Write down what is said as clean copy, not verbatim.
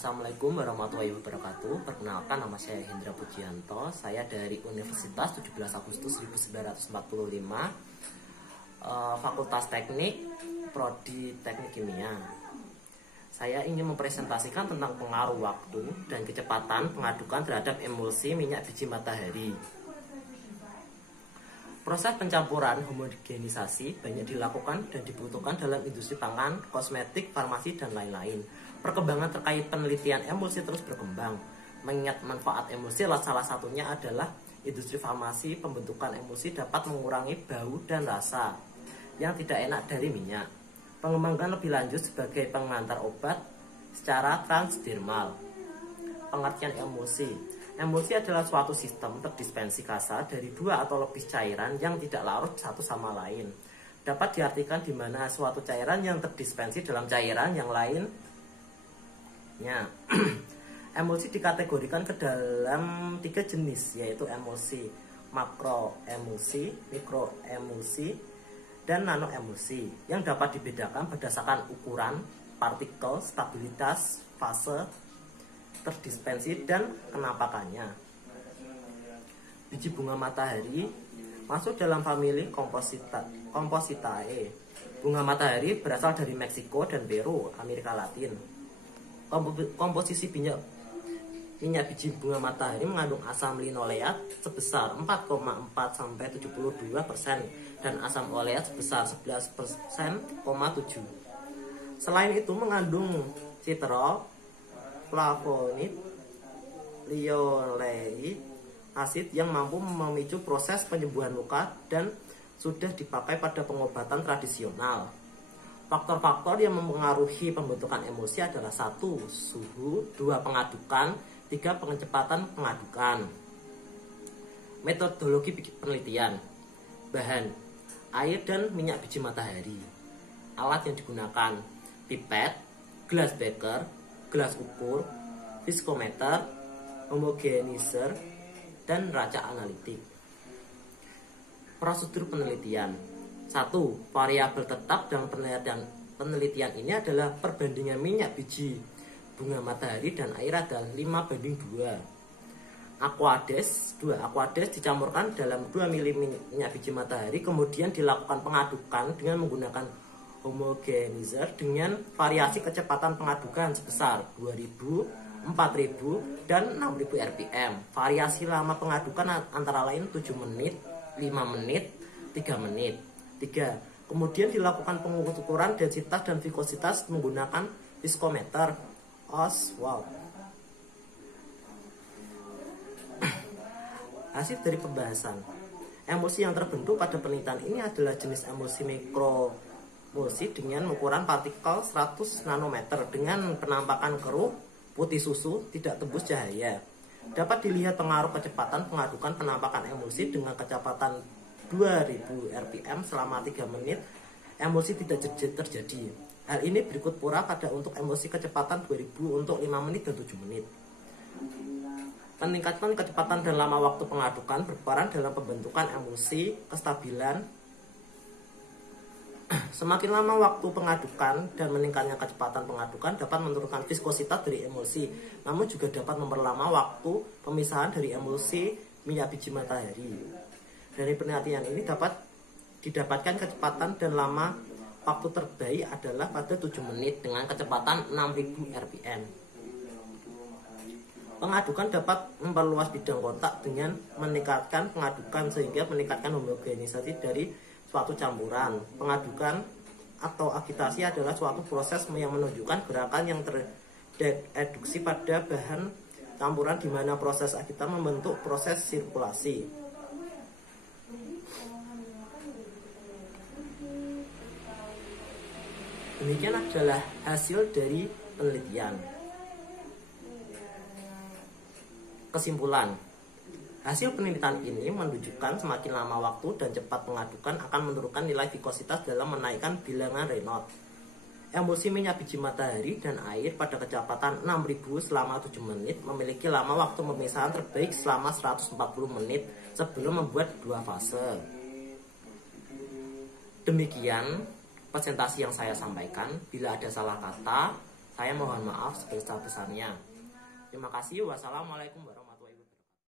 Assalamualaikum warahmatullahi wabarakatuh. Perkenalkan, nama saya Hendra Pujianto. Saya dari Universitas 17 Agustus 1945, Fakultas Teknik, Prodi Teknik Kimia. Saya ingin mempresentasikan tentang pengaruh waktu dan kecepatan pengadukan terhadap emulsi minyak biji matahari. Proses pencampuran homogenisasi banyak dilakukan dan dibutuhkan dalam industri pangan, kosmetik, farmasi, dan lain-lain. Perkembangan terkait penelitian emulsi terus berkembang. Mengingat manfaat emulsi, salah satunya adalah industri farmasi. Pembentukan emulsi dapat mengurangi bau dan rasa yang tidak enak dari minyak. Pengembangan lebih lanjut sebagai pengantar obat secara transdermal. Pengertian emulsi. Emulsi adalah suatu sistem terdispensi kasar dari dua atau lebih cairan yang tidak larut satu sama lain. Dapat diartikan di mana suatu cairan yang terdispensi dalam cairan yang lainnya. Emulsi dikategorikan ke dalam 3 jenis, yaitu emulsi makroemulsi, mikroemulsi, dan nanoemulsi, yang dapat dibedakan berdasarkan ukuran, partikel, stabilitas, fase terdispensi, dan kenampakannya. Biji bunga matahari masuk dalam famili Compositae. Bunga matahari berasal dari Meksiko dan Peru, Amerika Latin. Komposisi minyak biji bunga matahari mengandung asam linoleat sebesar 4,4-72% dan asam oleat sebesar 11,7%. Selain itu mengandung citral, flavonoid, linoleic acid yang mampu memicu proses penyembuhan luka dan sudah dipakai pada pengobatan tradisional. Faktor-faktor yang mempengaruhi pembentukan emulsi adalah 1. Suhu, 2. Pengadukan, 3. Pengecepatan pengadukan. Metodologi penelitian. Bahan: air dan minyak biji matahari. Alat yang digunakan: pipet, gelas beker, gelas ukur, viskometer, homogenizer, dan raca analitik. Prosedur penelitian. 1. Variabel tetap dalam penelitian ini adalah perbandingan minyak biji bunga matahari dan air adalah 5:2. Aqueous dicampurkan dalam 2 ml minyak biji matahari, kemudian dilakukan pengadukan dengan menggunakan homogenizer dengan variasi kecepatan pengadukan sebesar 2000, 4000, dan 6000 rpm. Variasi lama pengadukan antara lain 7 menit, 5 menit, 3 menit. 3. Kemudian dilakukan pengukuran densitas dan vikositas menggunakan viskometer. Hasil dari pembahasan. Emulsi yang terbentuk pada penelitian ini adalah jenis emulsi mikroemulsi dengan ukuran partikel 100 nanometer dengan penampakan keruh, putih susu, tidak tembus cahaya. Dapat dilihat pengaruh kecepatan pengadukan penampakan emulsi dengan kecepatan 2000 rpm selama 3 menit. Emulsi tidak terjadi. Hal ini berikut pula pada untuk emulsi kecepatan 2000 untuk 5 menit dan 7 menit. Peningkatan kecepatan dan lama waktu pengadukan berperan dalam pembentukan emulsi. Kestabilan. Semakin lama waktu pengadukan dan meningkatnya kecepatan pengadukan dapat menurunkan viskositas dari emulsi, namun juga dapat memperlama waktu pemisahan dari emulsi minyak biji matahari. Dari penelitian ini dapat didapatkan kecepatan dan lama waktu terbaik adalah pada 7 menit dengan kecepatan 6000 rpm. Pengadukan dapat memperluas bidang kontak dengan meningkatkan pengadukan sehingga meningkatkan homogenisasi dari suatu campuran. Pengadukan atau agitasi adalah suatu proses yang menunjukkan gerakan yang tereduksi pada bahan campuran di mana proses agitasi membentuk proses sirkulasi. Demikian adalah hasil dari penelitian. Kesimpulan. Hasil penelitian ini menunjukkan semakin lama waktu dan cepat pengadukan akan menurunkan nilai vikositas dalam menaikkan bilangan Reynolds. Emulsi minyak biji matahari dan air pada kecepatan 6000 selama 7 menit memiliki lama waktu pemisahan terbaik selama 140 menit sebelum membuat 2 fase. Demikian presentasi yang saya sampaikan. Bila ada salah kata, Saya mohon maaf sebesar-besarnya. Terima kasih. Wassalamualaikum warahmatullahi wabarakatuh.